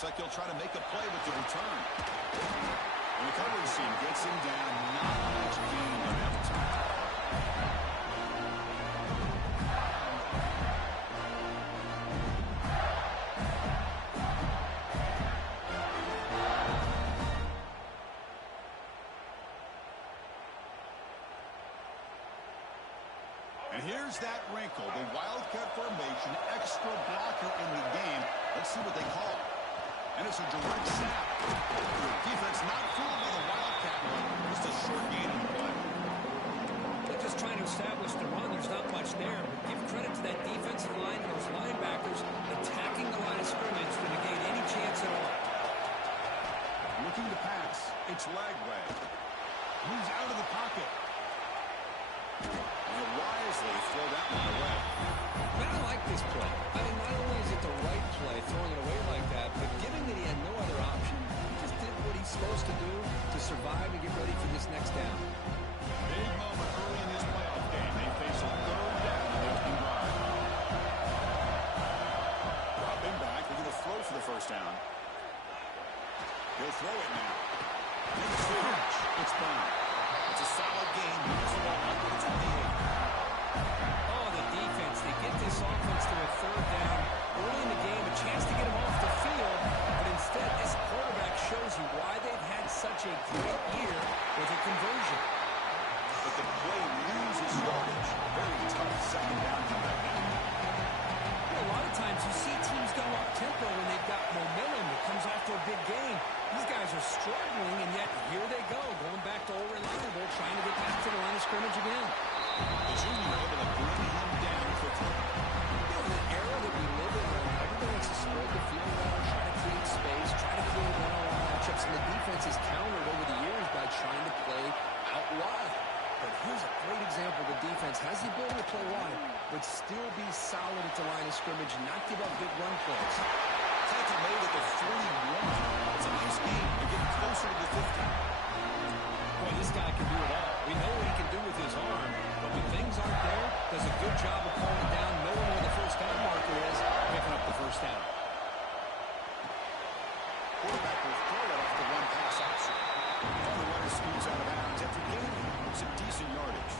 Looks like he'll try to make a play with the return. And the coverage team gets him down. Not much gain on that return. And here's that wrinkle, the Wildcat formation, extra blocker in the game. Let's see what they call. And it's a direct snap. The defense not fooled by the Wildcat run. Just a short gain on the play. They're just trying to establish the run. There's not much there. But give credit to that defensive line and those linebackers attacking the line of scrimmage to negate any chance at all. Looking to pass. It's Lagway. Moves out of the pocket. And wisely throw that one away. Man, I like this play. I mean, not only is it the right play, throwing it away like that, but given that he had no other option, he just did what he's supposed to do to survive and get ready for this next down. Big moment early in this playoff game. They face a third down on the opening drive. Dropping back, looking to throw for the first down. He'll throw it now. Makes the catch. It's Brown. It's a solid game. Moves the ball up to the 28. Oh, the defense. They get this offense to a third down early in the game, a chance to get him off the field, but instead this quarterback shows you why they've had such a great year with a conversion. But the play loses yardage. Very tough second down comeback now. A lot of times you see teams go up-tempo when they've got momentum that comes after a big game. These guys are struggling, and yet here they go, going back to old reliable, trying to get back to the line of scrimmage again. The junior able to bring him down quickly. You know, in the era that we live in, everybody wants to spread the field around, try to create space, try to create one-on-one matchups, and the defense has countered over the years by trying to play out wide. But here's a great example. The defense has the ability to play wide, but still be solid at the line of scrimmage and not give up big run plays. Tackle made at the 41. It's a nice game. They're getting closer to the 50. Boy, this guy can do it all. We know what he can do with his arm, but when things aren't there, does a good job of calling it down, knowing where the first down marker is, picking up the first down. Quarterback will throw it off the one pass option. And the runner scoots out of bounds after gaining some decent yardage.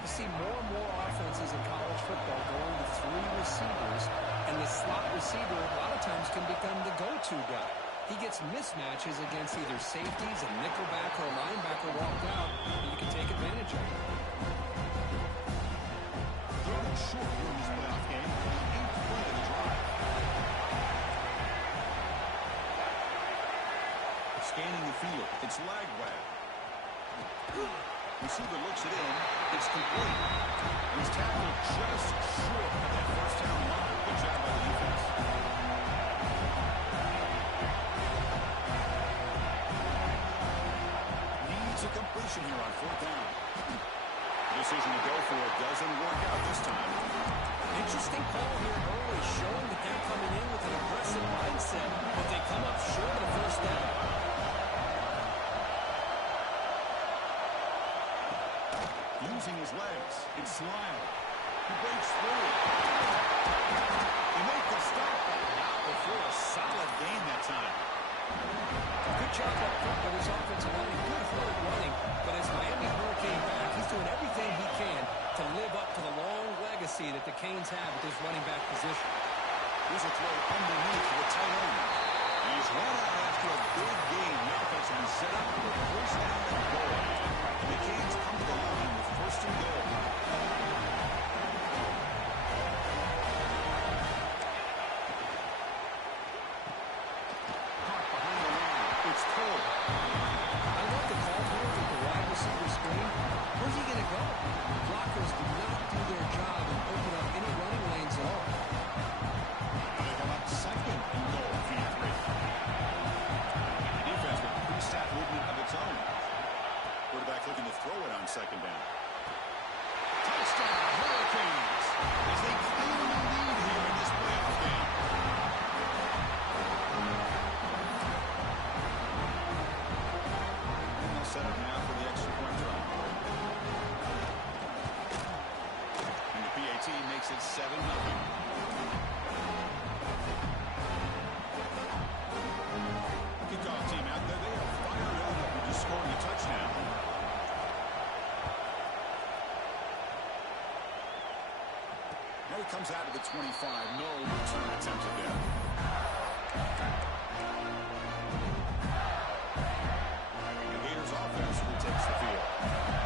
You see more and more offenses in college football going to three receivers, and the slot receiver a lot of times can become the go-to guy. He gets mismatches against either safeties, a nickelback, or a linebacker walked out, and you can take advantage of it. Third and short here in this playoff game. The 8th play of the drive. Scanning the field. It's Lagway. Receiver looks it in. It's complete. And he's tackled just short of that first down marker. Good job by the defense. Needs a completion here on fourth down. The decision to go for it doesn't work out this time. Interesting call here early, showing that they're coming in with an aggressive mindset, but they come up short of the first down. Using his legs, it's Slime. He breaks through. He makes the stop, but not before a solid gain that time. Good job up front with his offensive line. Good hard running, but as Miami Hurricane back, he's doing everything he can to live up to the long legacy that the Canes have with this running back position. Here's a throw underneath to the tight end. He's run out after a big gain. Now has been set up for first down and goal. And the Canes come to the line with first and goal. Caught behind the line. It's Cole. I love the call here with the wide receiver screen. Where's he going to go? Blockers do not do their job and open up any running lanes at all. They come up second and goal if he has ready. The defense with pre-snap movement of its own. Quarterback looking to throw it on second down. Now he comes out of the 25. No return attempted there. The Gators offense retakes the field.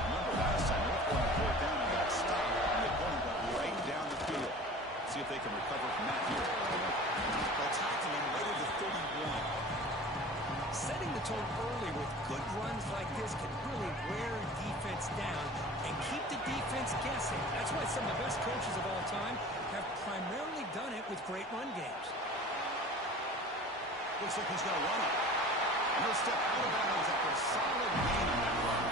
Remember last time, Northwell pulled down and got stopped, and the opponent went right down the field. See if they can recover from that here. They'll tackle him right at the 31. Setting the tone early with good runs like this can really wear defense down and keep the defense guessing. That's why some of the best coaches of all time have primarily done it with great run games. Looks like he's going to run it. And he'll step out of bounds after a solid gain on that run.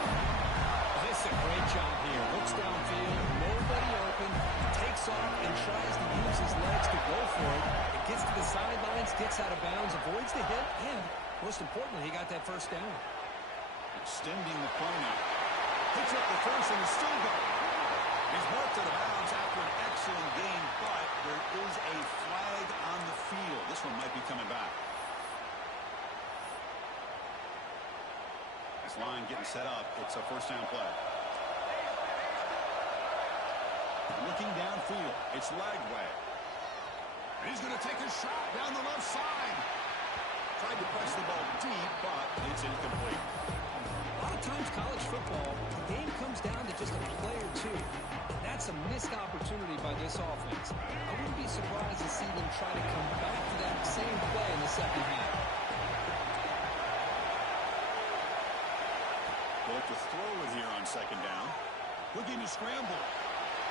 Well, this is a great job here. Looks downfield, nobody open, takes off and tries to use his legs to go for it. It gets to the sidelines, gets out of bounds, avoids the hit, and most importantly, he got that first down. Extending the play now. Picks up the first and is still going. He's marked out of bounds after an excellent gain, but there is a flag on the field. This one might be coming back. This line getting set up. It's a first down play. Looking downfield. It's Lagway. And he's going to take a shot down the left side. Tried to press the ball deep, but it's incomplete. A lot of times college football, the game comes down to just a play or two. That's a missed opportunity by this offense. I wouldn't be surprised to see them try to come back to that same play in the second half. They'll have to throw it here on second down. Looking to scramble.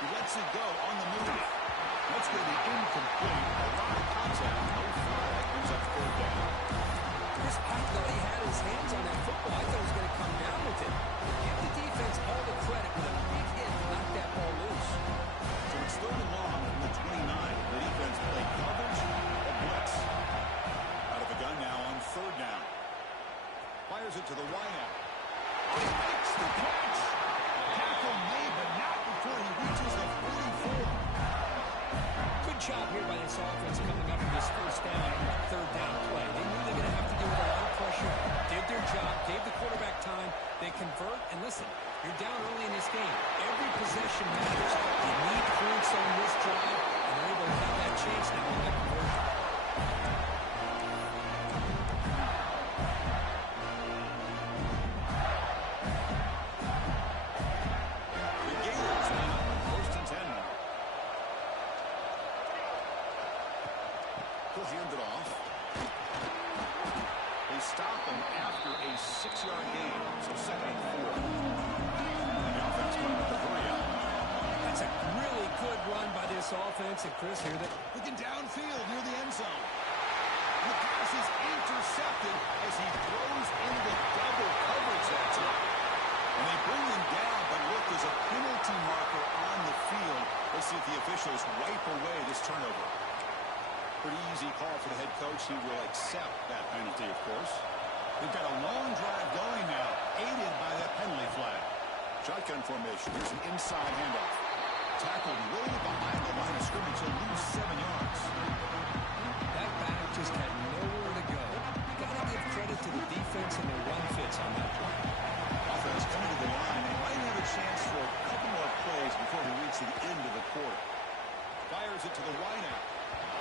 He lets it go on the move. That's going to be incomplete. A lot of contact. No flag. Brings up third down. Chris, I thought he had his hands on that football. I thought he was going to come down with it. Give the defense all the credit with a big hit to knock that ball loose. So it's third and long from the 29. The defense played coverage, a blitz. Out of the gun now on third down. Fires it to the wideout. He makes the catch. Tackle made, but not before he reaches the 44. Good job here by this offense coming up with this first down on that third down play. They knew they were going to have to deal with a lot of pressure, did their job, gave the quarterback time. They convert, and listen, you're down early in this game. Every possession matters. You need points on this drive, and they're able to have that chance now on that conversion. The Gators line up on first and 10 now. He'll hand it off. They stop him after a 6-yard gain, so second and 4. The offense coming with the hurry up. That's a really good run by this offense, and Chris here that Looking downfield near the end zone. The pass is intercepted as he throws into double coverage that time. And they bring him down, but look, there's a penalty marker on the field. Let's see if the officials wipe away this turnover. Pretty easy call for the head coach. He will accept that penalty, of course. They've got a long drive going now, aided by that penalty flag. Shotgun formation. Here's an inside handoff. Tackled way behind the line of scrimmage. He'll lose 7 yards. that back just had nowhere to go. You got to give credit to the defense and their run fits on that play. Offense coming to the line. They might have a chance for a couple more plays before we reach the end of the quarter. Fires it to the wideout.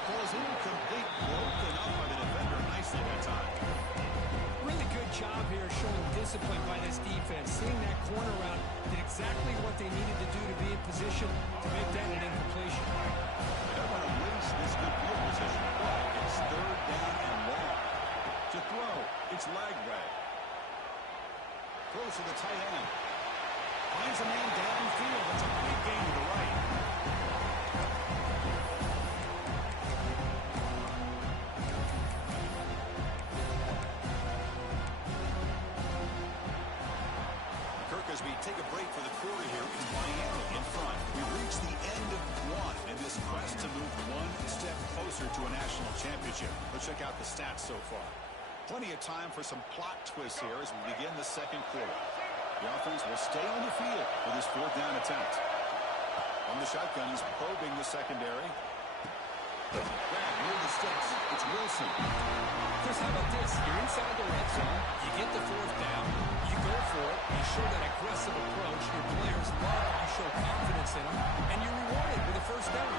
Falls incomplete. Broken up by the defender nicely that time. Really good job here showing discipline by this defense. Seeing that corner route did exactly what they needed to do to be in position to make that an incompletion. They don't want to waste this good field position, but it's third down and long. To throw, it's Lagway. Throws to the tight end. Finds a man downfield. That's a big gain to the right. As we take a break for the quarter here, it's Miami in front. We've reached the end of one in this quest to move one step closer to a national championship. Let's check out the stats so far. Plenty of time for some plot twists here as we begin the second quarter. The offense will stay on the field for this fourth down attempt. On the shotgun, he's probing the secondary. Grab near the sticks. It's Wilson. Chris, how about this? You're inside the red zone. You get the fourth down. You go for it. You show that aggressive approach. Your players love it. You show confidence in them. And you're rewarded with a first down.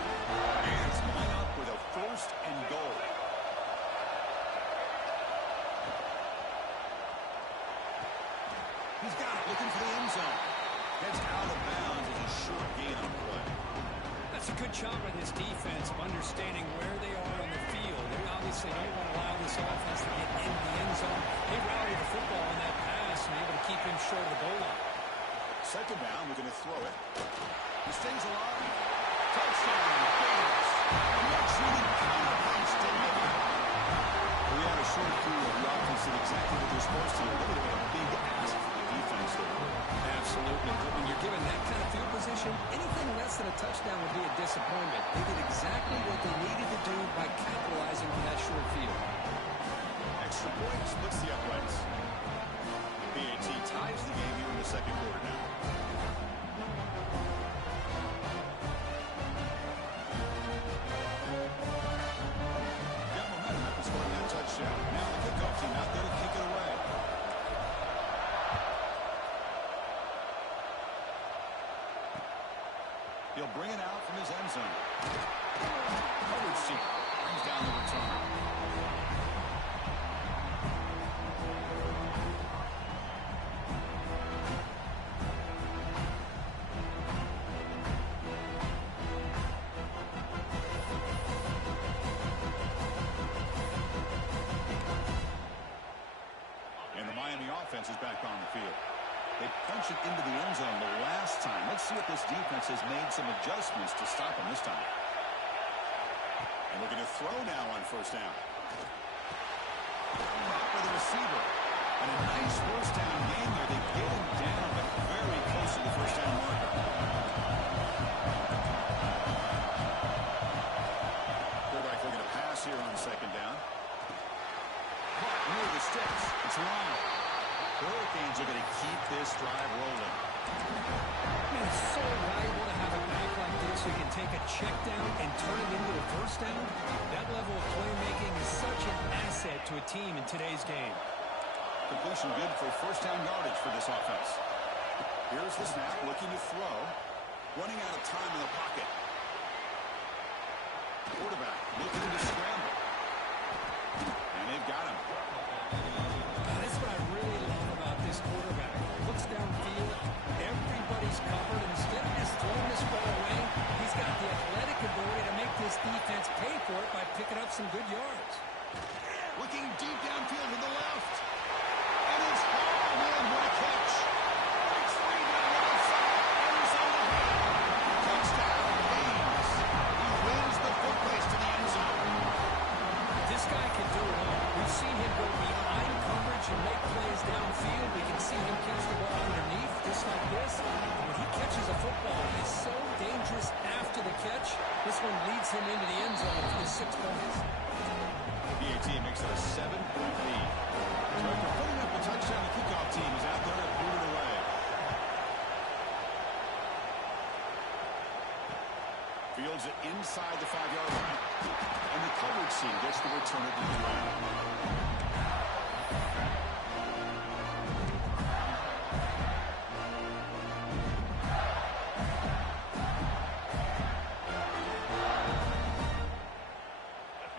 job by this defense of understanding where they are on the field. They obviously don't want to allow this offense to get into the end zone. They rallied the football on that pass and able to keep him short of the goal line. Second down, we're going to throw it. He stays alive. Touchdown, Gators. And that's shooting counterpunch delivered. We had a short crew of the offense did exactly what they're supposed to do. That would have been a big ask for the defense there. Absolutely. But when you're given that kind of field position, anything less than a touchdown would be a disappointment. They did exactly what they needed to do by capitalizing on that short field. Extra point splits the uprights. BAT ties the game here in the second quarter now. Got momentum after scoring that touchdown. Now the kickoff team out there to kick it away. He'll bring it out from his end zone. Coverage team brings down the return. Offense is back on the field. They punch it into the end zone the last time. Let's see if this defense has made some adjustments to stop them this time. And we're going to throw now on first down. Back for the receiver. And a nice first down game there. They get him down, but very close to the first down marker. Quarterback looking to pass here on second down. Caught near the sticks. It's wrong. Hurricanes are going to keep this drive rolling. It's so valuable to have a back like this who can take a check down and turn it into a first down. That level of playmaking is such an asset to a team in today's game. Completion good for first down yardage for this offense. Here's the snap, looking to throw. Running out of time in the pocket. Quarterback looking to scramble. And they've got him. That's what I really love about this quarterback. Looks downfield, everybody's covered. Instead of just throwing this ball away, he's got the athletic ability to make this defense pay for it by picking up some good yards. Looking deep downfield to the left. And it's hauled in. What a catch. It's free to the left side. Arizona. Touchdown, Haynes. He wins the foot race to the end zone. This guy can do it all. We've seen him go behind coverage and make plays downfield. We can see him catch the ball underneath just like this. And when he catches a football, he's so dangerous after the catch. This one leads him into the end zone for the 6 points. BAT makes it a 7-point lead. So after putting up a touchdown, the kickoff team is out there to boot it away. Fields it inside the 5-yard line. And the coverage team gets the return at the ground.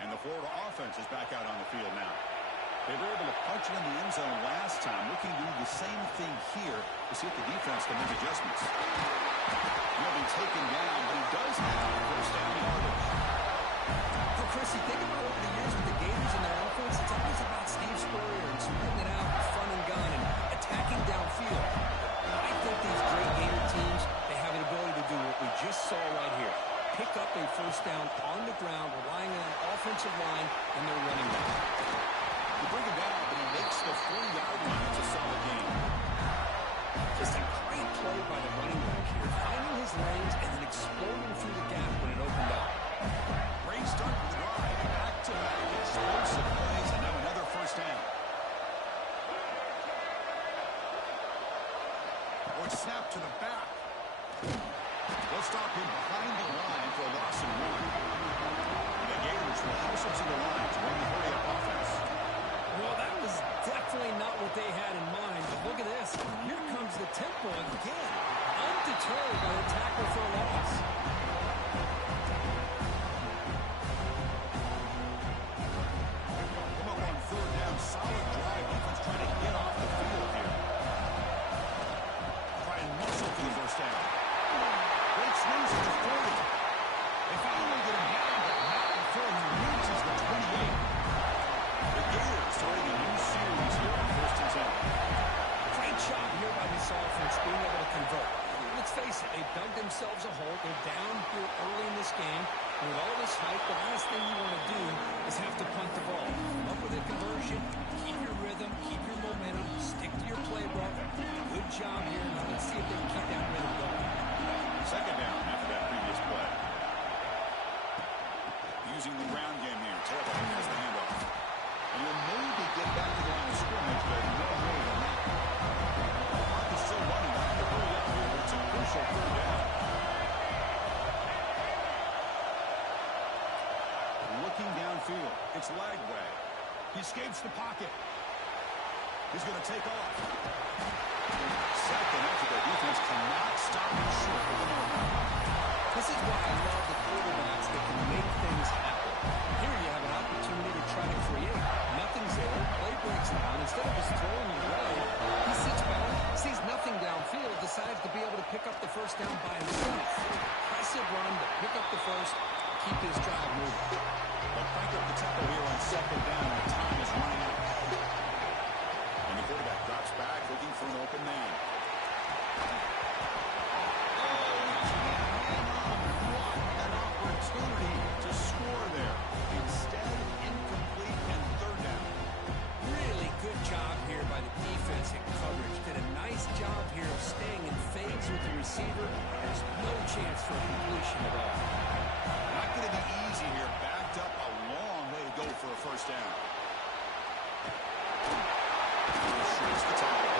And the Florida offense is back out on the field now. They were able to punch it in the end zone last time. Looking to do the same thing here to see if the defense can make adjustments. He'll be taken down, but he does have first down yardage. So, Chris, you think about over the years with the Gators and their offense, it's always about Steve Spurrier and spreading it out in front and gun and attacking downfield. I think these great Gator teams, they have an ability to do what we just saw right here. Pick up a first down on the ground, relying on an offensive line and their running back. You bring him down, but he makes the 40-yard line. It's a solid game. Just a great play by the running back here, finding his lanes and then exploding through the gap when it opened up. Great start to the drive. Back-to-back explosive plays, and now another first down. Or snap to the back. They'll stop him behind the line for a loss of 1. The Gators will hustle to the line to run the hurry-up offense. Well, that was definitely not what they had in mind. But look at this. Here comes the tempo again. Undeterred by the tackle for a loss. Come up on third down. Solid drive. Defense trying to get off the field here. Try and muscle for the first down. Great swings at the 40. They control. They're down here early in this game. And with all this hype, the last thing you want to do is have to punt the ball. Come up with a conversion, keep your rhythm, keep your momentum, stick to your playbook. Good job here. Now let's see if they can keep that rhythm going. Second down after that previous play. Using the ground game here. Tampa has the handoff. And you'll maybe get back to the line of scrimmage, but no more than that. The clock is still running. They have to hurry up here. It's a crucial third down. Looking downfield. It's Lagway. He escapes the pocket. He's going to take off. Second after the defense cannot stop him short of the moment. This is why I love the quarterbacks that can make things happen. Here you have an opportunity to try to create. Nothing's there. Play breaks down. Instead of just throwing it away, he sits back, sees nothing downfield, decides to be able to pick up the first down by himself. Impressive run to pick up the first, keep his drive moving. They'll crank up the tempo here on second down. The time is running out. And the quarterback drops back, looking for an open man. Opportunity to score there. Instead, incomplete and third down. Really good job here by the defense in coverage. Did a nice job here of staying in phase with the receiver. There's no chance for a completion at all. Not going to be easy here. Backed up a long way to go for a first down. Shoots the tackle.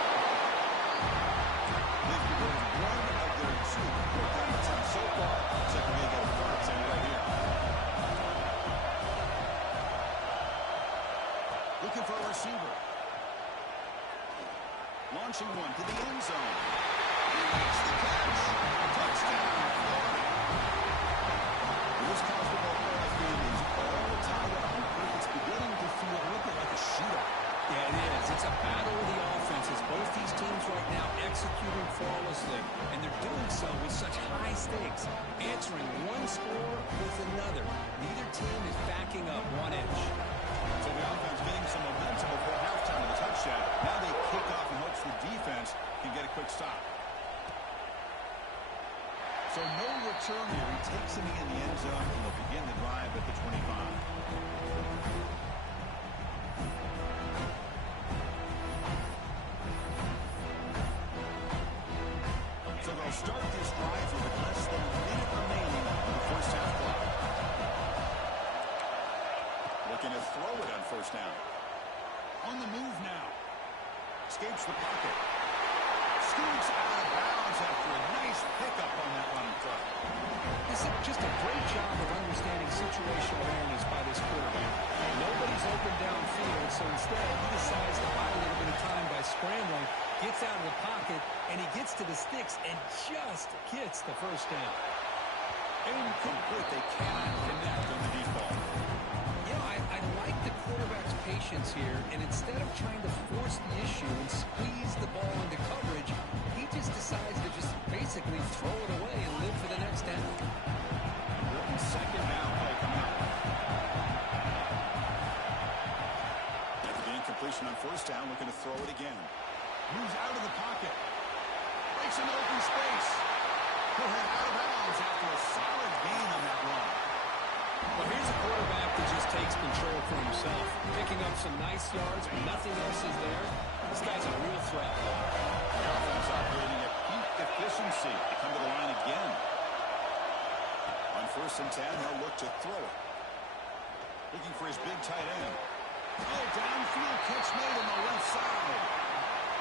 They've converted one of their two fourth down attempts so far. Second may go third attempt right here. Looking for a receiver. Launching one to the end zone. He makes the catch. Touchdown, Florida. This college football playoff game is all tied up. It's beginning to feel a little bit like a shootout. Yeah, it is. It's a battle of the offenses. Both these teams right now executing flawlessly, and they're doing so with such high stakes, answering one score with another. Neither team is backing up one inch. So the offense getting some momentum before halftime with a touchdown. Now they kick off in hopes the defense can get a quick stop. So no return here. He takes him in the end zone, and they'll begin the drive at the 25. So they'll start this drive with less than a minute remaining on the first half clock. Looking to throw it on first down. On the move now. Escapes the pocket. Scoots out of bounds after a nice pickup on that run throw. This is just a great job of understanding situational awareness by this quarterback. Nobody's open downfield, so instead he decides to buy a little bit of time by scrambling, gets out of the pocket, and he gets to the sticks and just gets the first down. Incomplete. They cannot connect on the deep ball. You know, I like the quarterback's patience here, and instead of trying to force the issue and squeeze the ball into coverage, he just decides to just basically throw it away and live for the next down. Second down play coming up. After the incompletion on first down, looking to throw it again. Moves out of the pocket. Breaks into open space. He'll head out of bounds after a solid gain on that run. Well, here's a quarterback that just takes control for himself, picking up some nice yards when nothing else is there. This guy's a real threat. The offense operating at peak efficiency. They come to the line again. On first and 10, they'll look to throw it. Looking for his big tight end. Oh, downfield catch made on the left side.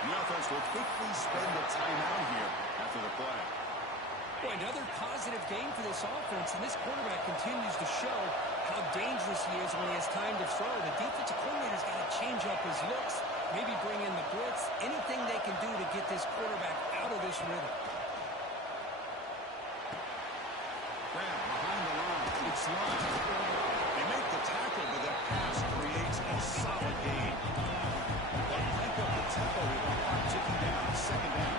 The offense will quickly spend a timeout here after the play. Boy, another positive game for this offense, and this quarterback continues to show how dangerous he is when he has time to throw. The defensive coordinator's got to change up his looks, maybe bring in the blitz, anything they can do to get this quarterback out of this rhythm. Grab behind the line. It's line. They make the tackle, but that pass creates a solid gain. They'll crank up the tempo with the clock ticking down. Second down.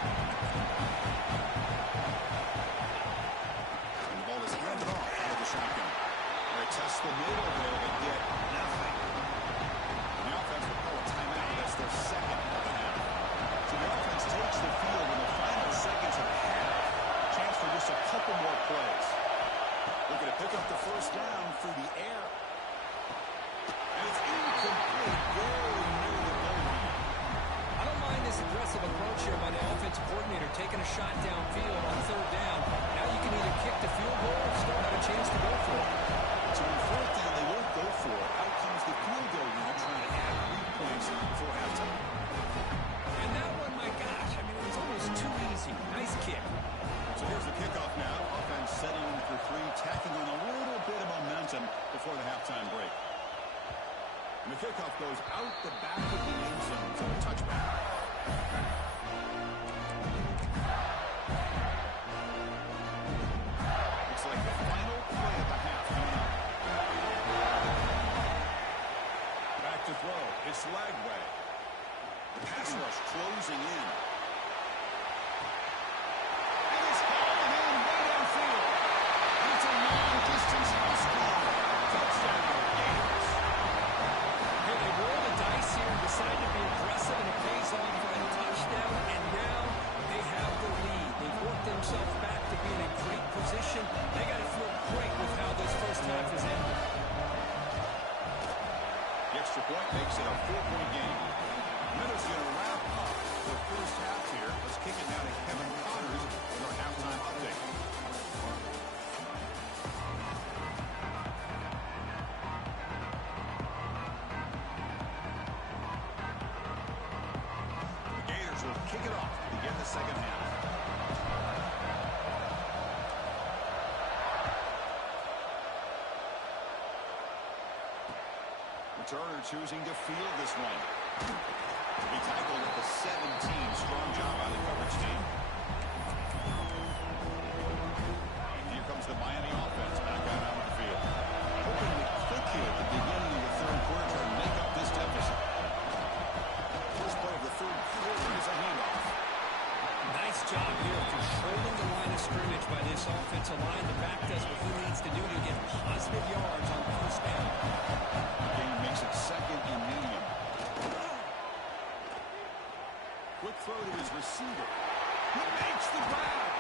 And the ball is handed off out of the shotgun. They test the middle there to get nothing. And the offense will call a timeout. That's their second of the half. So the offense takes the field in the final seconds of the half. Chance for just a couple more plays. first down through the air. And it's incomplete. Very near the goal line. I don't mind this aggressive approach here by the offensive coordinator, taking a shot downfield on third down. Now you can either kick the field goal or still have a chance to go for it. So on fourth down, they won't go for it. Out comes the field goal unit trying to add 3 points before halftime. And that one, my gosh, I mean, it was almost too easy. Nice kick. So here's the kickoff now. Offense setting in for 3, tacking on a little bit of momentum before the halftime break. And the kickoff goes out the back of the end zone for a touchback. Looks like the final play of the half coming up. Back to throw. It's Lagway. The pass rush closing in. And it's hauled in way downfield. And it's a long-distance house ball. Touchdown, Gators. Here they roll the dice here and decide to be aggressive, and it pays off for a touchdown, and now they have the lead. They've worked themselves back to be in a great position. They got to feel great with how this first half is ended. The extra point makes it a 4-point game. Minutes going to wrap up the first half here. Let's kick it now to Kevin Connors with our halftime update. The Gators will kick it off to begin the second half. Returner choosing to field this one. He tackled at the 17. Strong job by the coverage team. And here comes the Miami offense back out onto the field. Hoping to click here at the beginning of the third quarter to make up this deficit. First play of the third quarter is a handoff. Nice job here controlling the line of scrimmage by this offensive line. The back does what he needs to do to get positive yards on first down. Game makes it second and medium. Quick throw to his receiver. He makes the grab.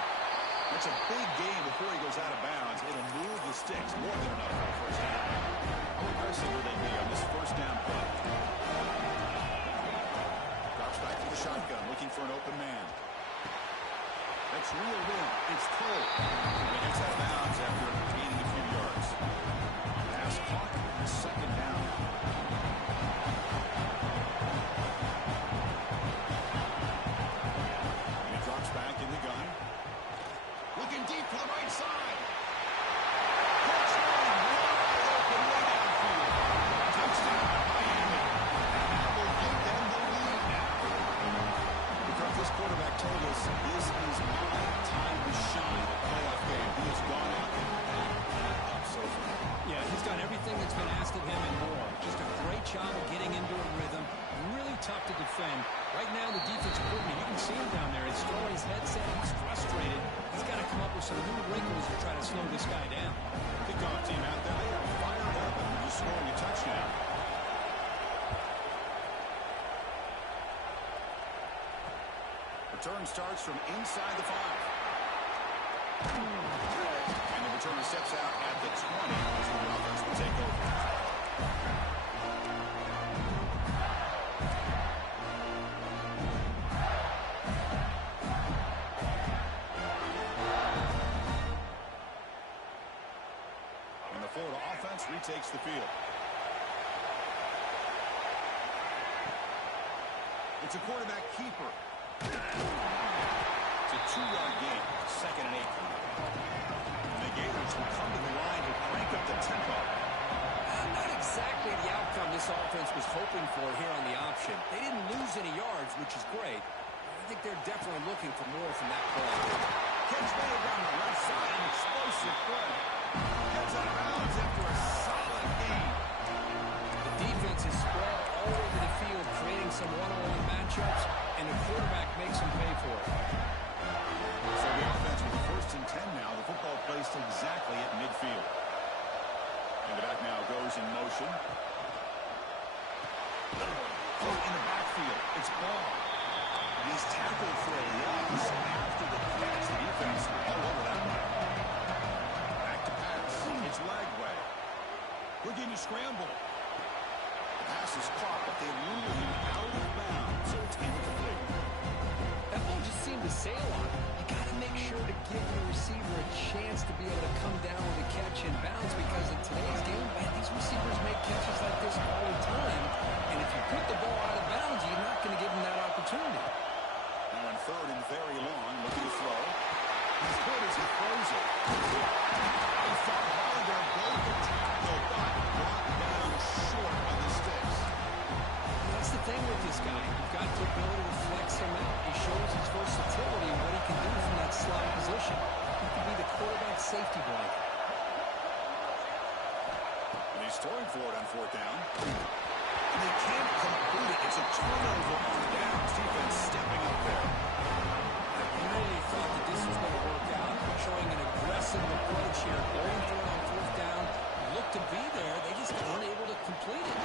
That's a big gain before he goes out of bounds. It'll move the sticks more than enough for a first down. How aggressive will they be on this first down play? Drops back to the shotgun, looking for an open man. That's reeled in. It's Cole. He gets out of bounds after gaining a few yards. Pass caught. Second down. And he drops back in the gun. Looking deep to the right side. Catch one. Wide open way downfield. Touchdown, Miami. And that will give them the lead now. Because this quarterback told us this is my time to shine. A playoff game. He has gone out and backed that up so far. Yeah, he's done everything that's been asked of him and more. Just a great job of getting into a rhythm. Really tough to defend. Right now, the defensive coordinator, you can see him down there. He's throwing his headset. He's frustrated. He's got to come up with some new wrinkles to try to slow this guy down. Kickoff team out there. They are fired up and just scoring a touchdown. Return starts from inside the 5. And the returner steps out at the 20 as the offense will take over. And the Florida offense retakes the field. It's a quarterback keeper. It's a 2-yard gain, second and 8. And the Gators will come to the line to crank up the tempo. Not exactly the outcome this offense was hoping for here on the option. They didn't lose any yards, which is great. I think they're definitely looking for more from that play. Catch made on the left side, an explosive play. Heads out of bounds after a solid gain. The defense is spread all over the field, creating some one-on-one matchups, and the quarterback makes them pay for it. So the offense with first and 10 now. The football placed exactly at midfield. And the back now goes in motion. Throw in the backfield. It's Ball. He's tackled for a loss after the catch. The defense all over that one. Back to pass. It's Lagway. scramble. The pass is caught, but they rule him out of bounds, so it's incomplete. That ball just seemed to sail on him. You got to make sure to give your receiver a chance to be able to come down with a catch and bounce, because in today's game, man, these receivers make catches like this all the time. And if you put the ball out of bounds, you're not going to give them that opportunity. Now on third and very long, looking to throw. He's good as he throws it. He fought hard there, broke the tackle, but brought down short on the sticks. That's the thing with this guy. You've got the ability to flex him out. He shows his versatility and what he can do from that slot position. He can be the quarterback safety blanket. And he's throwing for it on fourth down. And they can't complete it. It's a turnover on downs. Defense stepping up there. I really thought that this was going to work out, showing an aggressive approach here, going for it on fourth down. Looked to be there. They just weren't able to complete it.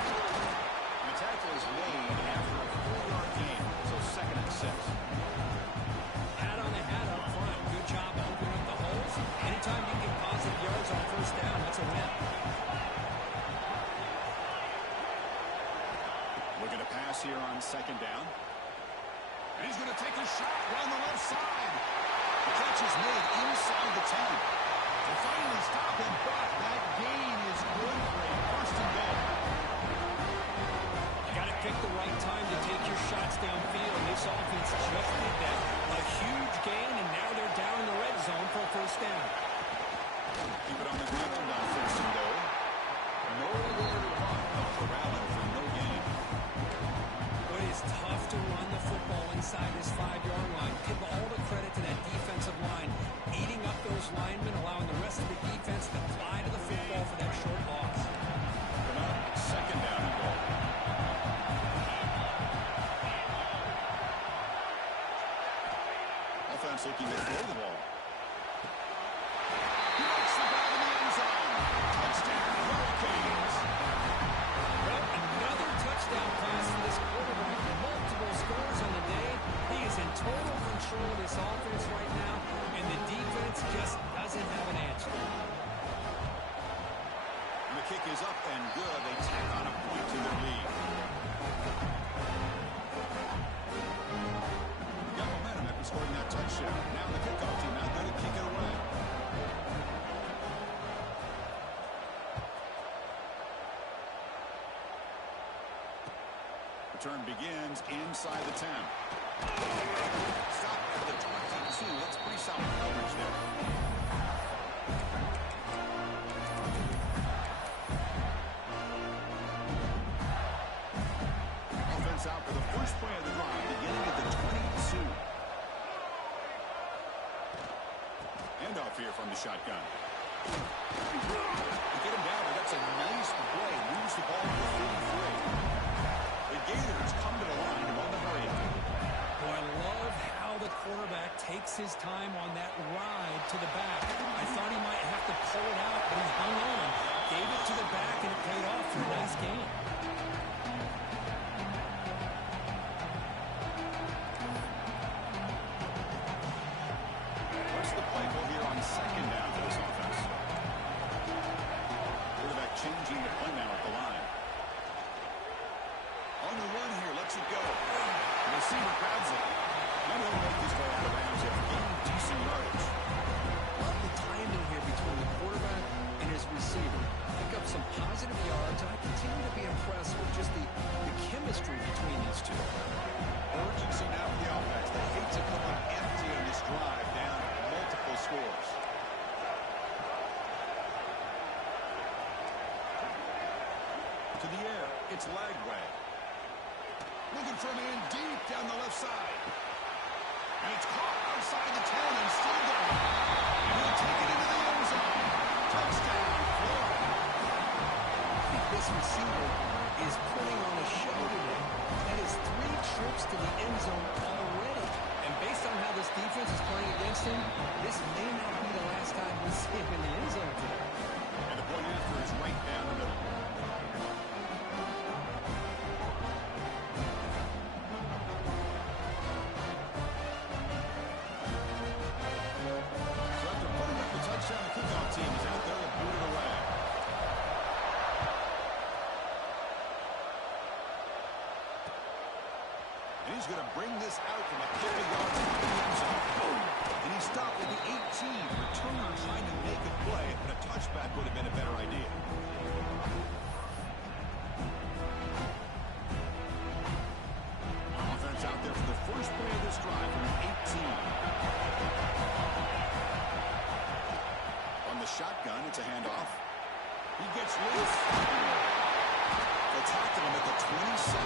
The tackle is made after a 4-yard gain, so 2nd and 6. Hat on the hat up front. Good job opening up the holes. Anytime you get positive yards on first down, that's a win. Looking to pass here on 2nd down. And he's going to take a shot around the left side. The catch is made inside the 10. To finally stop him, but that gain is good for a 1st and goal. You got to pick the right time to take your shots downfield. This offense just did that. A huge gain, and now they're down in the red zone for a first down. Keep it on the ground on 1st and goal. Nowhere to run. Corralling for no gain. It is tough to run the football inside this 5-yard line. Give all the credit to that defensive line, eating up those linemen, allowing the rest of the defense to fly to the football for that short loss. Come on, 2nd down and goal. Offense looking to throw the ball. He makes the ball in the end zone. Touchdown, Hurricanes. Well, another touchdown pass for this quarterback. Multiple scores on the day. He is in total control of this offense right now, and the defense just doesn't have an answer. And the kick is up and good. They tack on a point to their lead. Got momentum after scoring that touchdown. Now the kickoff team out there to kick it away. Return begins inside the 10. Stop at the 22. That's pretty solid coverage there. Offense out for the first play of the drive, beginning at the 22. Handoff here from the shotgun. To get him down, but that's a nice play. Moves the ball to the 33. The Gators come to the line to run the hurry up. Boy, I love how the quarterback takes his time on that ride to the back. I thought he might have to pull it out, but he hung on, gave it to the back, and it paid off for a nice game. What's the play call here on 2nd down for this offense? Quarterback changing the play now at the line. On the run here, lets it go. The receiver grabs it. And he'll make his way out of bounds after gaining decent yardage. Love the timing here between the quarterback and his receiver. Pick up some positive yards, and I continue to be impressed with just the chemistry between these two. Urgency now for the offense. They hate to come up empty on this drive, down multiple scores. To the air, it's Lagway. Looking for a man deep down the left side. And it's caught outside the 10 and still going. And he'll take it into the end zone. Touchdown, Florida. I think this receiver is putting on a show today. That is 3 trips to the end zone already. And based on how this defense is playing against him, this may not be the last time we see him in the end zone today. And the point after is right down the middle. So after putting up the touchdown, the kickoff team is out there to boot it away. bring this out from a couple yards in the end zone. And he stopped at the 18. Returner trying to make a play, but a touchback would have been a better idea. Offense out there for the first play of this drive from the 18. On the shotgun, it's a handoff. He gets loose. They tackle him at the 27.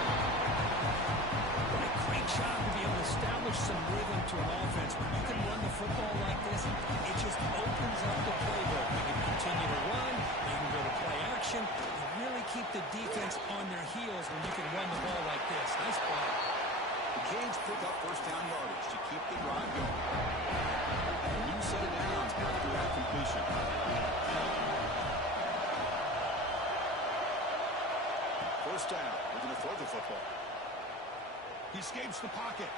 Great job to be able to establish some rhythm to an offense. When you can run the football like this, it just opens up the playbook. You can continue to run, you can go to play action, and really keep the defense on their heels when you can run the ball like this. Nice play. The Canes pick up first down yardage to keep the drive going. A new set of downs after that completion. First down. We're going to throw the football. He escapes the pocket.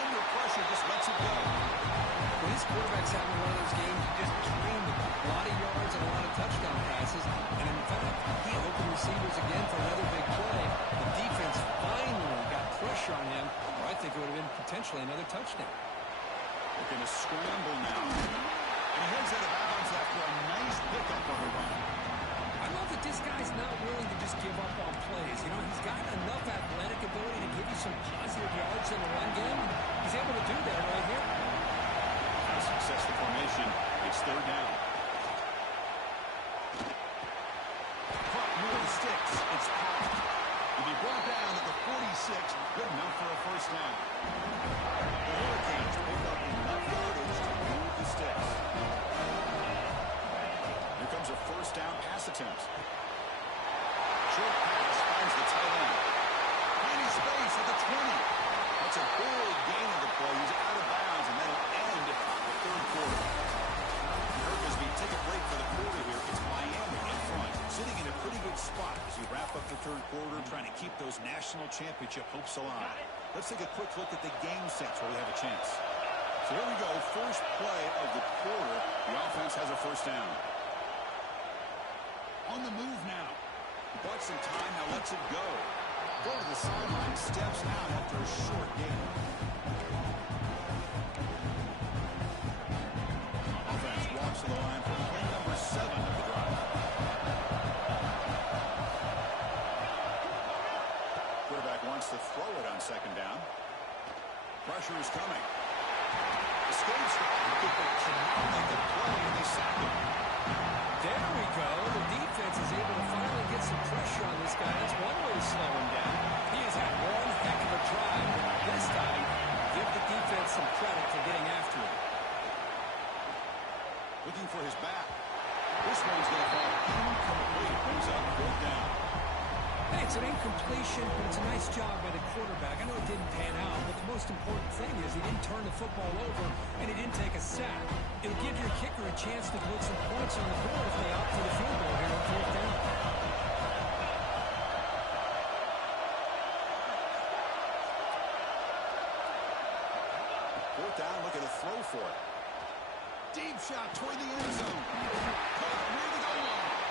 Under pressure, just lets it go. When his quarterback's having one of those games, he just dreamed a lot of yards and a lot of touchdown passes. And in fact, he opened receivers again for another big play. The defense finally got pressure on him, or I think it would have been potentially another touchdown. They're going to scramble now. And he heads out of bounds after a nice pickup on the run. I love that this guy's not willing to just give up on plays. You know, he's got enough athletic ability to give you some positive yards in the run game. He's able to do that right here. How success the formation. It's third down. Caught near the sticks. It's Pollard. He'll be brought down at the 46. Good enough for a first down. The Hurricanes pick up enough yardage to move the sticks. Here comes a first down pass attempt. Short pass finds the tight end. Tiny space at the 20. That's a big gain of the play. He's out of bounds, and that'll end the third quarter. Kirkisby take a break for the quarter here. It's Miami in front, sitting in a pretty good spot as you wrap up the third quarter, trying to keep those national championship hopes alive. Let's take a quick look at the game sets where we have a chance. So here we go. First play of the quarter. The offense has a first down. On the move now. Bought some time, now lets it go. Go to the sideline, steps out after a short gain. Offense walks to the line for play number 7 of the drive. Quarterback wants to throw it on second down. Pressure is coming. Escapes the pocket, cannot make a play, and they sack him. There we go. The defense is able to finally get some pressure on this guy. That's one way to slow him down. He has had one heck of a drive. This time, give the defense some credit for getting after him. Looking for his back. This one's going to fall incomplete. Brings up fourth down. Hey, it's an incompletion, but it's a nice job by the quarterback. I know it didn't pan out, but the most important thing is he didn't turn the football over, and he didn't take a sack. It'll give your kicker a chance to put some points on the board if they opt for the field goal here on fourth down. Fourth down, look at a throw for it. Deep shot toward the end zone. Caught near the goal line.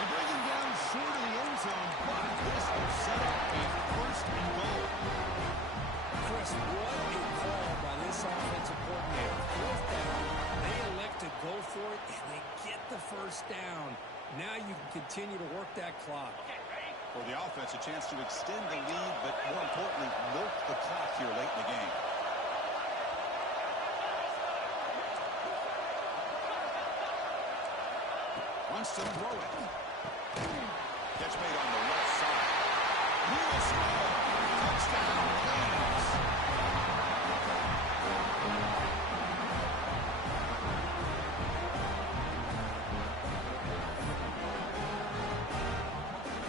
They bring him down short of the end zone, but this will set up a first and goal. Chris, what a call by this offensive coordinator. Fourth down, they elect to go for it, and they get the first down. Now you can continue to work that clock. For the offense, a chance to extend the lead, but more importantly, milk the clock here late in the game. Wants to throw it. Catch made on the left side. Will score. Touchdown, Canes.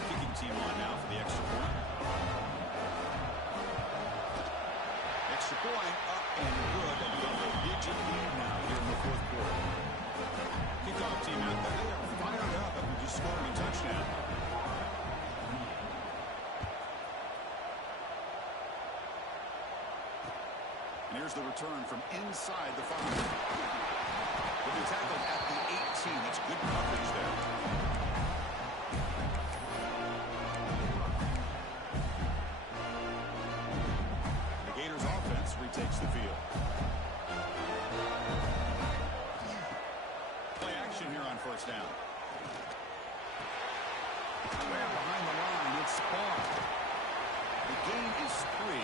Kicking team on now for the extra point. Extra point up and good. A double-digit lead now here in the fourth quarter. Kickoff team out there. They are fired up after just scoring a touchdown. And here's the return from inside the 5. Will be tackled at the 18. That's good coverage there. Way behind the line, it's Spawn. The gain is 3.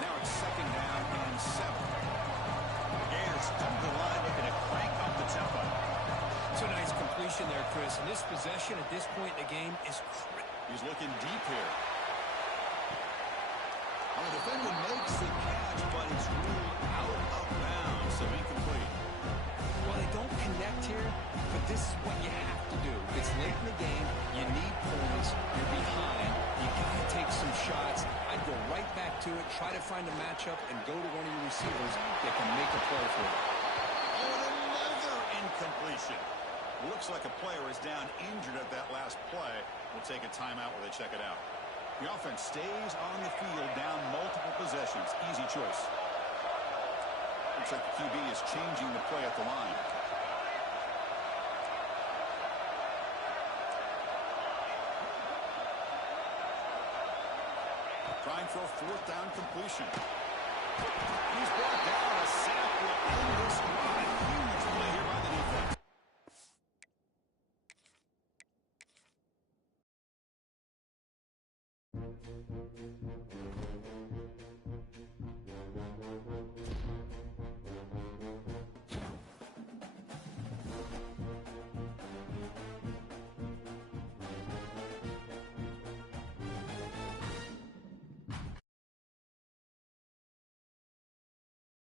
Now it's second down and 7. The Gators come to the line looking to crank up the tempo. It's a nice completion there, Chris. And this possession at this point in the game is critical. He's looking deep here. Well, the defender makes the catch, but it's ruled out of bounds, so incomplete. Well, they don't connect here, but this is what you have to do. It's late in the game. You need points. You're behind. You got to take some shots. I'd go right back to it, try to find a matchup, and go to one of your receivers that can make a play for you. Oh, and another incompletion. Looks like a player is down injured at that last play. We'll take a timeout while they check it out. The offense stays on the field down multiple possessions. Easy choice. Looks like the QB is changing the play at the line. Trying for a fourth down completion. He's brought down a